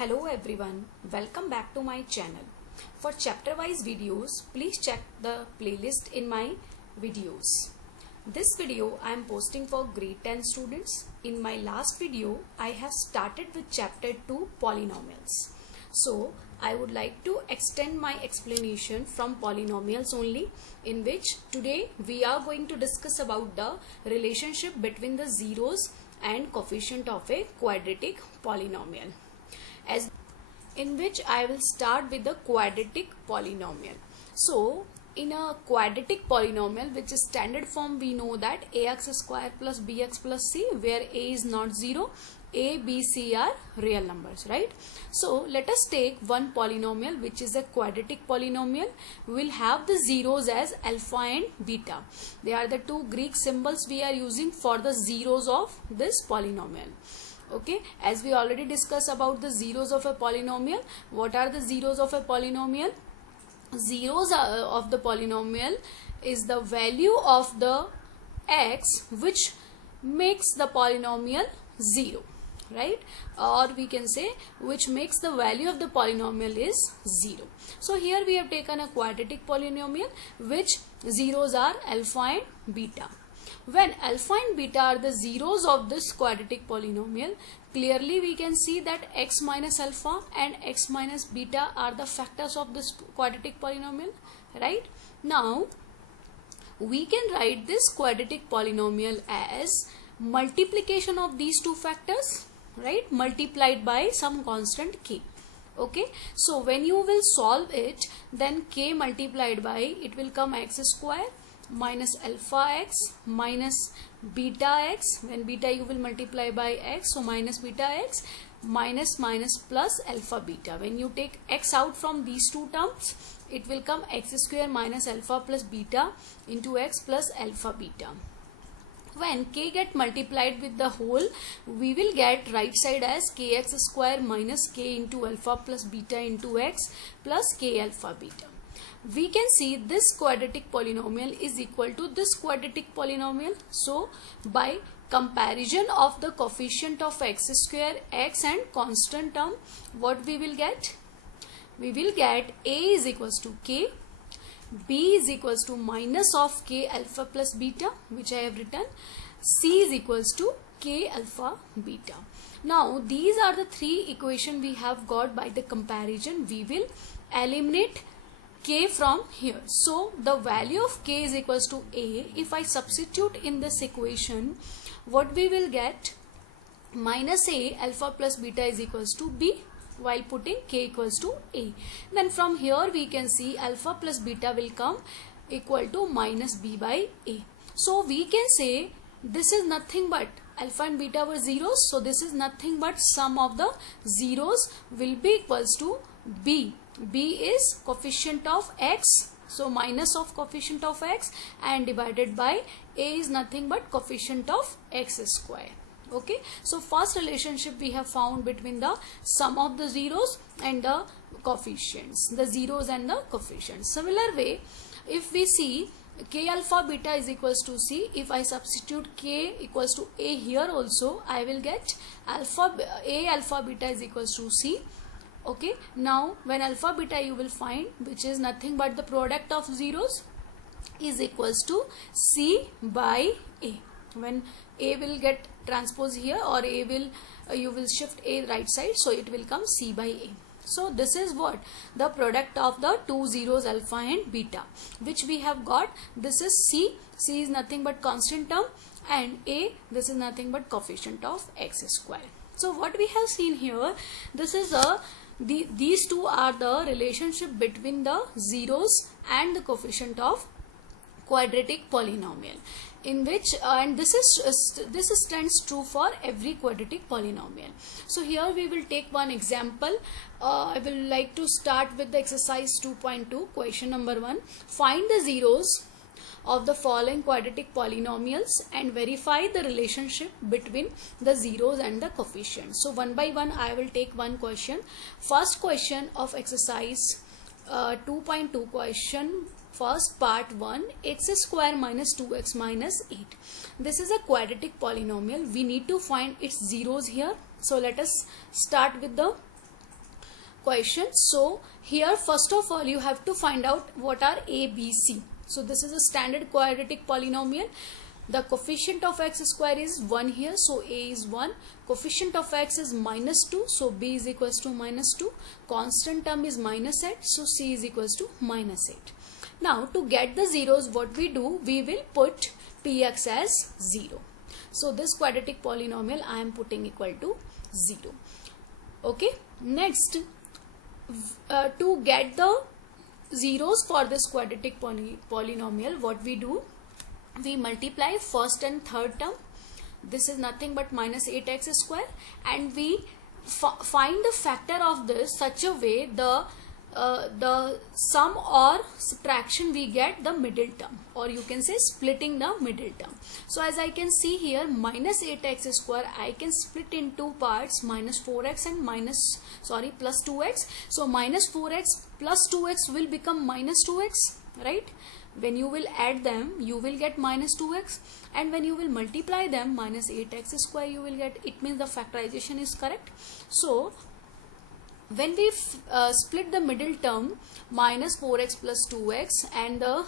Hello everyone, welcome back to my channel. For chapter wise videos, please check the playlist in my videos. This video I am posting for grade 10 students. In my last video, I have started with chapter 2 polynomials. So I would like to extend my explanation from polynomials only, in which today we are going to discuss about the relationship between the zeros and coefficient of a quadratic polynomial. In which I will start with the quadratic polynomial. So in a quadratic polynomial, which is standard form, we know that ax square plus bx plus c, where a is not 0, a, b, c are real numbers, right? So let us take one polynomial which is a quadratic polynomial. We will have the zeros as alpha and beta. They are the two Greek symbols we are using for the zeros of this polynomial. Okay, as we already discussed about the zeros of a polynomial. What are the zeros of a polynomial? Zeros of the polynomial is the value of the x which makes the polynomial 0, right? Or we can say which makes the value of the polynomial is 0. So here we have taken a quadratic polynomial which zeros are alpha and beta. When alpha and beta are the zeros of this quadratic polynomial, clearly we can see that x minus alpha and x minus beta are the factors of this quadratic polynomial, right? Now we can write this quadratic polynomial as multiplication of these two factors, right, multiplied by some constant k. Okay, so when you will solve it, then k multiplied by, it will come x square minus alpha x minus beta x. When beta you will multiply by x, so minus beta x minus plus alpha beta. When you take x out from these two terms, it will come x square minus alpha plus beta into x plus alpha beta. When k get multiplied with the whole, we will get right side as kx square minus k into alpha plus beta into x plus k alpha beta. We can see this quadratic polynomial is equal to this quadratic polynomial. So by comparison of the coefficient of x square, x and constant term, what we will get? We will get a is equals to k, b is equals to minus of k alpha plus beta, which I have written, c is equals to k alpha beta. Now these are the three equations we have got. By the comparison, we will eliminate k from here. So the value of k is equals to a. If I substitute in this equation, what we will get? Minus a alpha plus beta is equals to b, while putting k equals to a. Then from here we can see alpha plus beta will come equal to minus b by a. So we can say this is nothing but alpha and beta were zeros, so this is nothing but sum of the zeros will be equals to b. B is coefficient of x, so minus of coefficient of x, and divided by a is nothing but coefficient of x square. Okay, so first relationship we have found between the sum of the zeros and the coefficients, the zeros and the coefficients. Similar way, if we see k alpha beta is equals to c, if I substitute k equals to a here also, I will get a alpha beta is equals to c. Okay, now when alpha beta you will find, which is nothing but the product of zeros, is equals to c by a. When a will get transpose here, or a will you will shift a right side, so it will come c by a. So this is what the product of the two zeros alpha and beta, which we have got. This is c is nothing but constant term, and a, this is nothing but coefficient of x square. So what we have seen here, this is these two are the relationship between the zeros and the coefficient of quadratic polynomial, in which and this stands true for every quadratic polynomial. So here we will take one example. I will like to start with the exercise 2.2. question number 1. Find the zeros of the following quadratic polynomials and verify the relationship between the zeros and the coefficients. So one by one I will take one question. First question of exercise 2.2 question, first part 1, x square minus 2x minus 8. This is a quadratic polynomial. We need to find its zeros here. So let us start with the question. So here first of all you have to find out what are a, b, c. So this is a standard quadratic polynomial. The coefficient of x square is 1 here, so a is 1. Coefficient of x is minus 2, so b is equals to minus 2. Constant term is minus 8, so c is equals to minus 8. Now to get the zeros, what we do, we will put px as 0. So this quadratic polynomial I am putting equal to 0. Okay, next to get the zeros for this quadratic polynomial, what we do, we multiply first and third term. This is nothing but minus 8x square, and we find the factor of this such a way the sum or subtraction we get the middle term, or you can say splitting the middle term. So as I can see here, minus 8x square I can split in two parts, minus 4x and plus 2x. So minus 4x plus 2x will become minus 2x, right? When you will add them, you will get minus 2x, and when you will multiply them, minus 8x square you will get. It means the factorization is correct. So when we split the middle term, minus 4x plus 2x, and the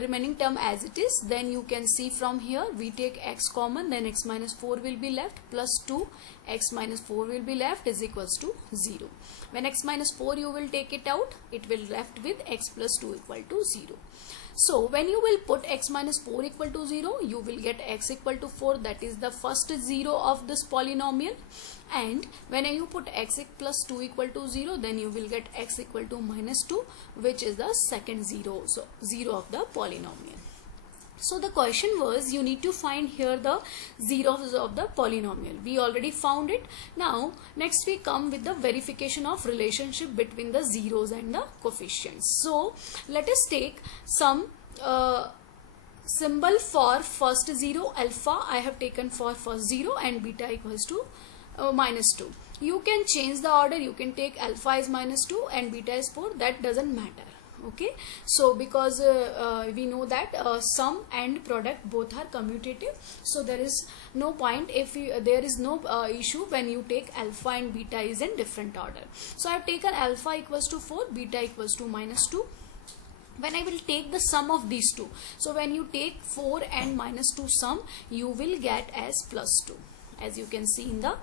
remaining term as it is, then you can see from here we take x common, then x minus 4 will be left, plus 2 x minus 4 will be left is equals to 0. When x minus 4 you will take it out, it will left with x plus 2 equal to 0. So when you will put x minus 4 equal to 0, you will get x equal to 4, that is the first 0 of this polynomial. And when you put x plus 2 equal to 0, then you will get x equal to minus 2, which is the second 0, so 0 of the polynomial. So the question was, you need to find here the zeros of the polynomial. We already found it. Now next we come with the verification of relationship between the zeros and the coefficients. So let us take some symbol for first 0. Alpha I have taken for first 0 and beta equals to minus 2. You can change the order, you can take alpha is minus 2 and beta is 4, that doesn't matter. Okay, so because we know that sum and product both are commutative, so there is no point if there is no issue when you take alpha and beta is in different order. So I have taken alpha equals to 4, beta equals to minus 2. When I will take the sum of these two, so when you take 4 and minus 2 sum, you will get as plus 2, as you can see in the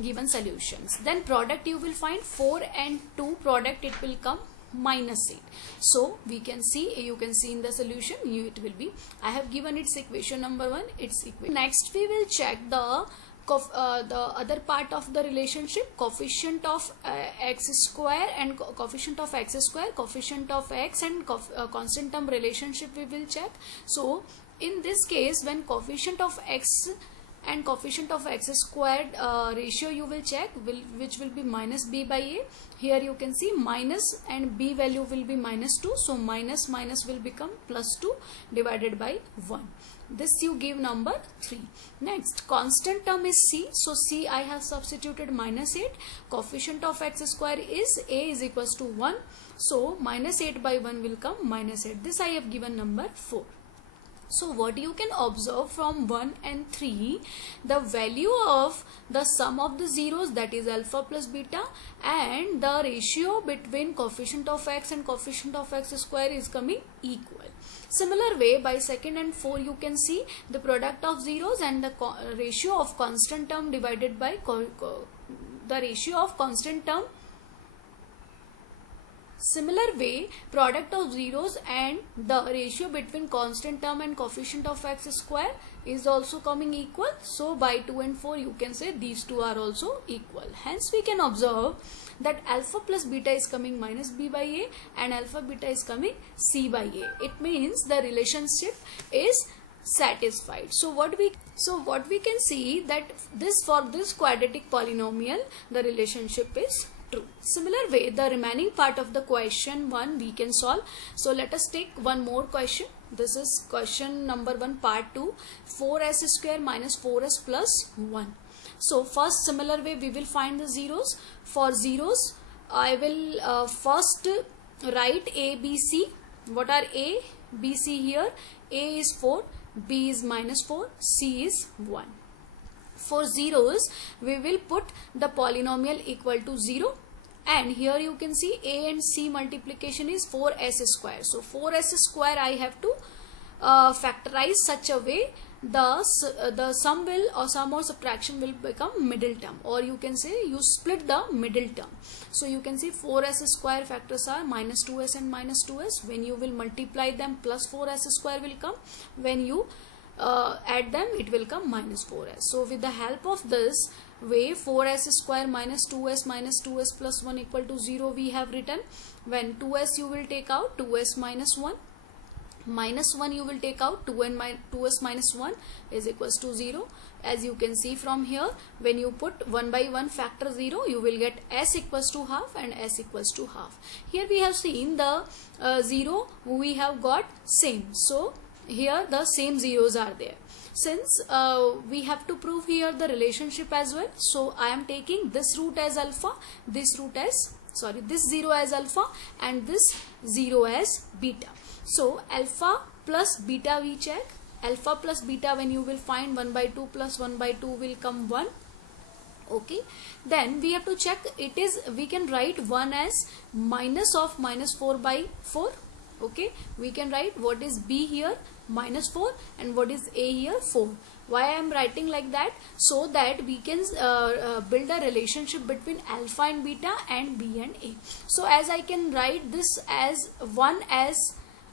given solutions. Then product you will find 4 and 2 product, it will come minus 8. So we can see, you can see in the solution, it will be, I have given its equation number 1, its equation. Next we will check the other part of the relationship, coefficient of x square and coefficient of x square, coefficient of x and constant term relationship we will check. So in this case, when coefficient of x and coefficient of x squared ratio you will check, which will be minus b by a. Here you can see minus and b value will be minus 2, so minus minus will become plus 2 divided by 1. This you give number 3. Next, constant term is c, so c I have substituted minus 8. Coefficient of x square is a is equals to 1, so minus 8 by 1 will come minus 8. This I have given number 4. So what you can observe from 1 and 3, the value of the sum of the zeros, that is alpha plus beta, and the ratio between coefficient of x and coefficient of x square is coming equal. Similar way, by 2nd and 4 you can see the product of zeros and the ratio of constant term divided by the ratio of constant term. Similar way, product of zeros and the ratio between constant term and coefficient of x square is also coming equal. So by 2 and 4 you can say these two are also equal. Hence we can observe that alpha plus beta is coming minus b by a and alpha beta is coming c by a. It means the relationship is satisfied. So what we can see that for this quadratic polynomial the relationship is true. Similar way, the remaining part of the question 1 we can solve. So let us take one more question. This is question number 1 part 2, 4s square minus 4s plus 1. So first, similar way we will find the zeros. For zeros I will first write a, b, c. What are a, b, c here? A is 4, b is minus 4, c is 1. For zeros we will put the polynomial equal to 0 and here you can see a and c multiplication is 4s square. So 4s square I have to factorize such a way the sum will, or sum or subtraction will become middle term, or you can say you split the middle term. So you can see 4s square factors are minus 2s and minus 2s. When you will multiply them, plus 4s square will come. When you add them, it will come minus 4s. So with the help of this way, 4s square minus 2s plus 1 equal to 0 we have written. When 2s you will take out, 2s minus 1, minus 1 you will take out, 2s minus 1 is equals to 0. As you can see from here, when you put 1 by 1 factor 0, you will get s equals to half and s equals to half. Here we have seen the 0 we have got same. So here the same zeros are there. Since we have to prove here the relationship as well, so I am taking this root as alpha, this 0 as alpha, and this 0 as beta. So alpha plus beta we check. Alpha plus beta, when you will find 1 by 2 plus 1 by 2 will come 1. Okay, then we have to check it is, we can write 1 as minus of minus 4 by 4. Okay, we can write what is b here minus 4 and what is a here 4. Why I am writing like that? So that we can build a relationship between alpha and beta and b and a. So as I can write this as 1 as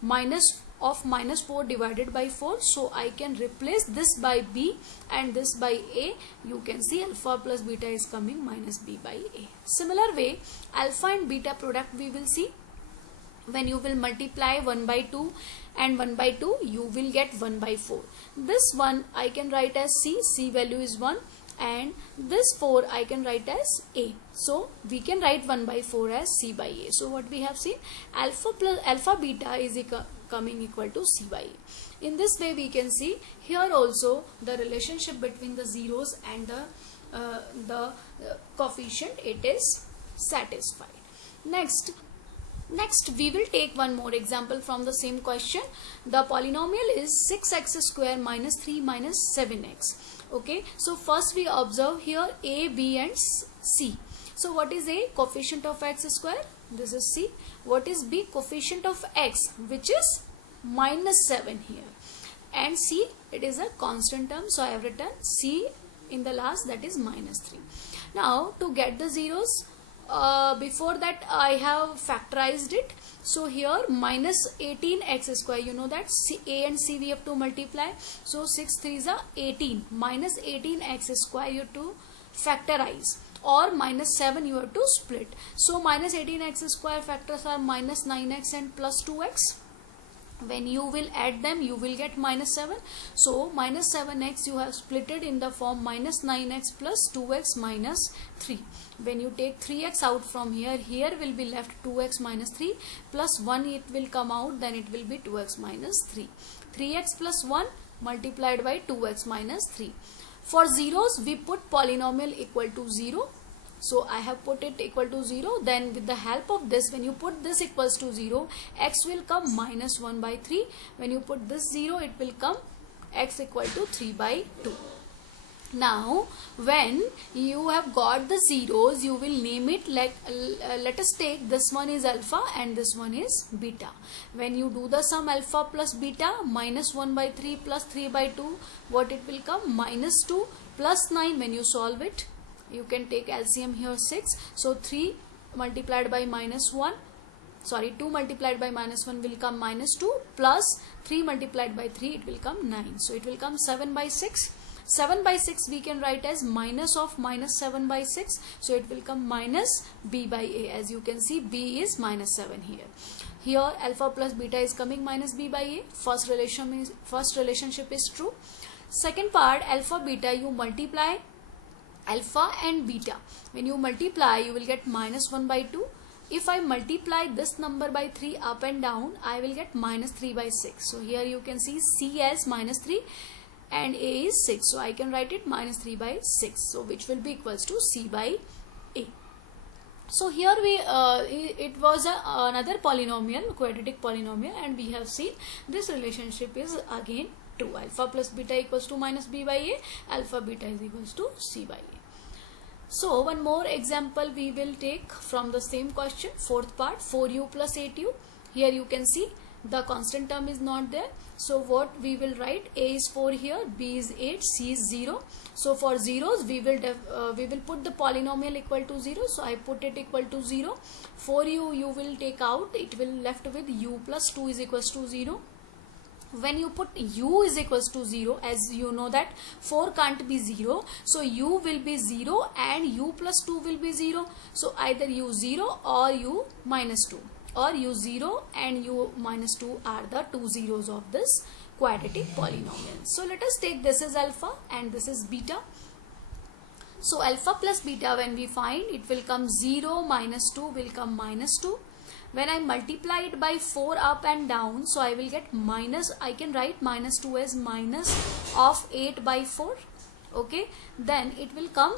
minus of minus 4 divided by 4, so I can replace this by b and this by a. You can see alpha plus beta is coming minus b by a. Similar way, alpha and beta product we will see. When you will multiply 1 by 2 and 1 by 2, you will get 1 by 4. This one I can write as c value is 1, and this 4 I can write as a. So we can write 1 by 4 as c by a. So what we have seen, alpha beta is coming equal to c by a. In this way we can see here also the relationship between the zeros and the coefficient, it is satisfied. Next we will take one more example from the same question. The polynomial is 6x square minus 3 minus 7x. Okay, so first we observe here a, b and c. So what is a? Coefficient of x square, this is c. What is b? Coefficient of x, which is minus 7 here. And c, it is a constant term, so I have written c in the last, that is minus 3. Now to get the zeros, before that I have factorized it. So here minus 18x square, you know that a and c we have to multiply. So 6 3s are 18. Minus 18x square you have to factorize, or minus 7 you have to split. So minus 18x square factors are minus 9x and plus 2x. When you will add them, you will get minus 7. So minus 7x you have splitted in the form minus 9x plus 2x minus 3. When you take 3x out from here, here will be left 2x minus 3 plus 1, it will come out, then it will be 2x minus 3. 3x plus 1 multiplied by 2x minus 3. For zeros we put polynomial equal to 0. So I have put it equal to 0. Then with the help of this, when you put this equals to 0, x will come minus 1 by 3. When you put this 0, it will come x equal to 3 by 2. Now when you have got the zeros, you will name it like, let us take this one is alpha and this one is beta. When you do the sum alpha plus beta, minus 1 by 3 plus 3 by 2, what it will come? Minus 2 plus 9. When you solve it, you can take LCM here 6. So 3 multiplied by minus 1, sorry 2 multiplied by minus 1 will come minus 2 plus 3 multiplied by 3, it will come 9. So it will come 7 by 6. 7 by 6 we can write as minus of minus 7 by 6. So it will come minus b by a. As you can see, b is minus 7 here. Here alpha plus beta is coming minus b by a. First relationship is true. Second part, alpha beta, you multiply alpha and beta. When you multiply, you will get minus 1 by 2. If I multiply this number by 3 up and down, I will get minus 3 by 6. So here you can see c as minus 3 and a is 6. So I can write it minus 3 by 6. So which will be equals to c by a. So here we it was another polynomial, quadratic polynomial, and we have seen this relationship is again true. Alpha plus beta equals to minus b by a. Alpha beta is equals to c by a. So one more example we will take from the same question, fourth part, 4u plus 8u. Here you can see the constant term is not there. So what we will write, a is 4 here, b is 8, c is 0. So for zeros we will put the polynomial equal to 0. So I put it equal to 0. 4u you will take out, it will left with u plus 2 is equals to 0. When you put u is equals to 0, as you know that 4 can't be 0, so u will be 0 and u plus 2 will be 0. So either u 0 or u minus 2, or u 0 and u minus 2 are the two zeros of this quadratic polynomial. So let us take this is alpha and this is beta. So alpha plus beta, when we find, it will come 0 minus 2 will come minus 2. When I multiply it by 4 up and down, so I will get minus, I can write minus 2 as minus of 8 by 4. Okay, then it will come,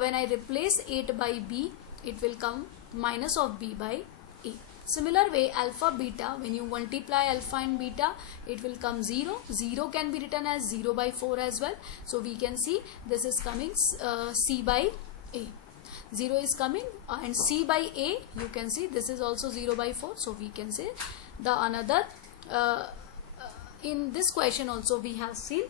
when I replace 8 by b, it will come minus of b by a. Similar way, alpha beta, when you multiply alpha and beta, it will come 0. 0 can be written as 0 by 4 as well. So we can see this is coming c by a. 0 is coming and c by a, you can see this is also 0 by 4. So we can say the another, in this question also we have seen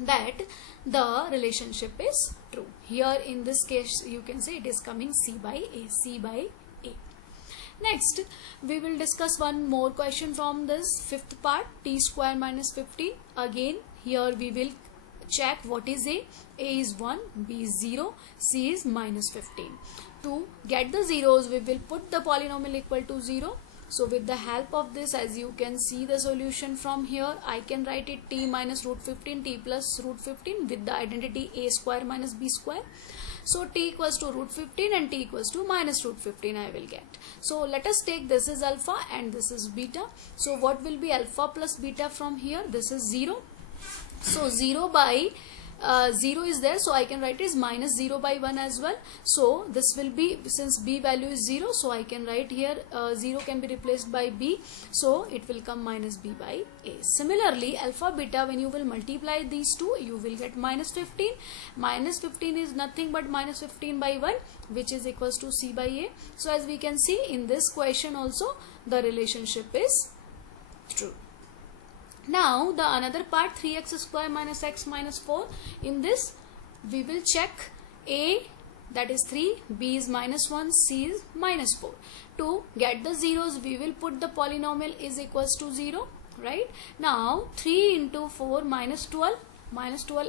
that the relationship is true. Here in this case you can say it is coming c by a, c by a. Next we will discuss one more question from this fifth part, t square minus 15. Again here we will check what is a. A is 1, b is 0, c is minus 15. To get the zeros we will put the polynomial equal to 0. So with the help of this, as you can see the solution from here, I can write it t minus root 15, t plus root 15 with the identity a square minus b square. So t equals to root 15 and t equals to minus root 15 I will get. So let us take this is alpha and this is beta. So what will be alpha plus beta from here? This is 0. So 0 by 0 is there, so I can write is minus 0 by 1 as well. So this will be, since b value is 0, so I can write here 0 can be replaced by b, so it will come minus b by a. Similarly, alpha beta, when you will multiply these two, you will get minus 15. Minus 15 is nothing but minus 15 by 1, which is equals to c by a. So as we can see in this question also, the relationship is true. Now the another part, 3x square minus x minus 4. In this we will check a, that is 3, b is minus 1, c is minus 4. To get the zeros we will put the polynomial is equals to 0, right? Now 3 into 4 minus 12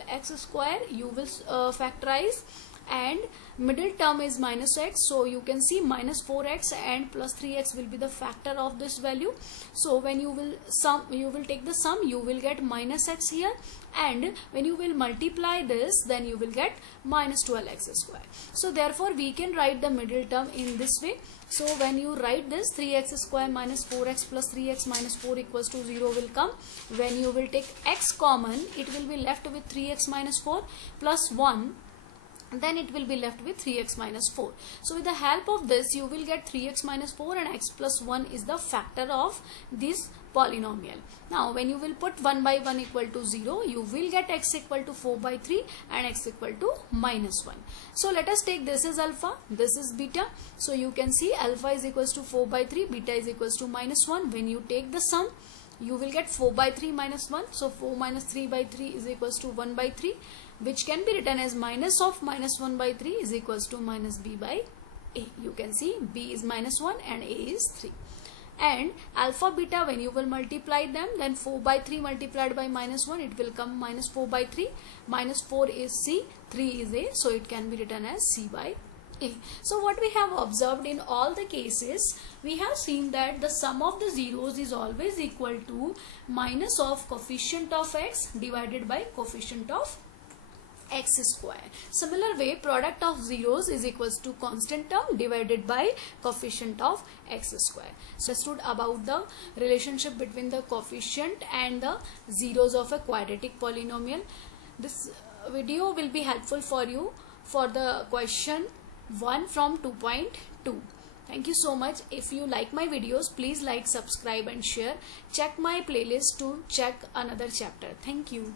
x square you will factorize, and middle term is minus x, so you can see minus 4x and plus 3x will be the factor of this value. So when you will sum, you will take the sum, you will get minus x here, and when you will multiply this, then you will get minus 12x square. So therefore we can write the middle term in this way. So when you write this, 3x square minus 4x plus 3x minus 4 equals to 0 will come. When you will take x common, it will be left with 3x minus 4 plus 1, then it will be left with 3x minus 4. So with the help of this you will get 3x minus 4 and x plus 1 is the factor of this polynomial. Now when you will put 1 by 1 equal to 0, you will get x equal to 4 by 3 and x equal to minus 1. So let us take this is alpha, this is beta. So you can see alpha is equals to 4 by 3, beta is equals to minus 1. When you take the sum, you will get 4 by 3 minus 1. So 4 minus 3 by 3 is equals to 1 by 3, which can be written as minus of minus 1 by 3 is equals to minus b by a. You can see b is minus 1 and a is 3. And alpha beta, when you will multiply them, then 4 by 3 multiplied by minus 1, it will come minus 4 by 3. Minus 4 is c, 3 is a, so it can be written as c by a. So what we have observed in all the cases, we have seen that the sum of the zeros is always equal to minus of coefficient of x divided by coefficient of x square. Similar way, product of zeros is equals to constant term divided by coefficient of x square. So understood about the relationship between the coefficient and the zeros of a quadratic polynomial. This video will be helpful for you for the question 1 from 2.2. Thank you so much. If you like my videos, please like, subscribe and share. Check my playlist to check another chapter. Thank you.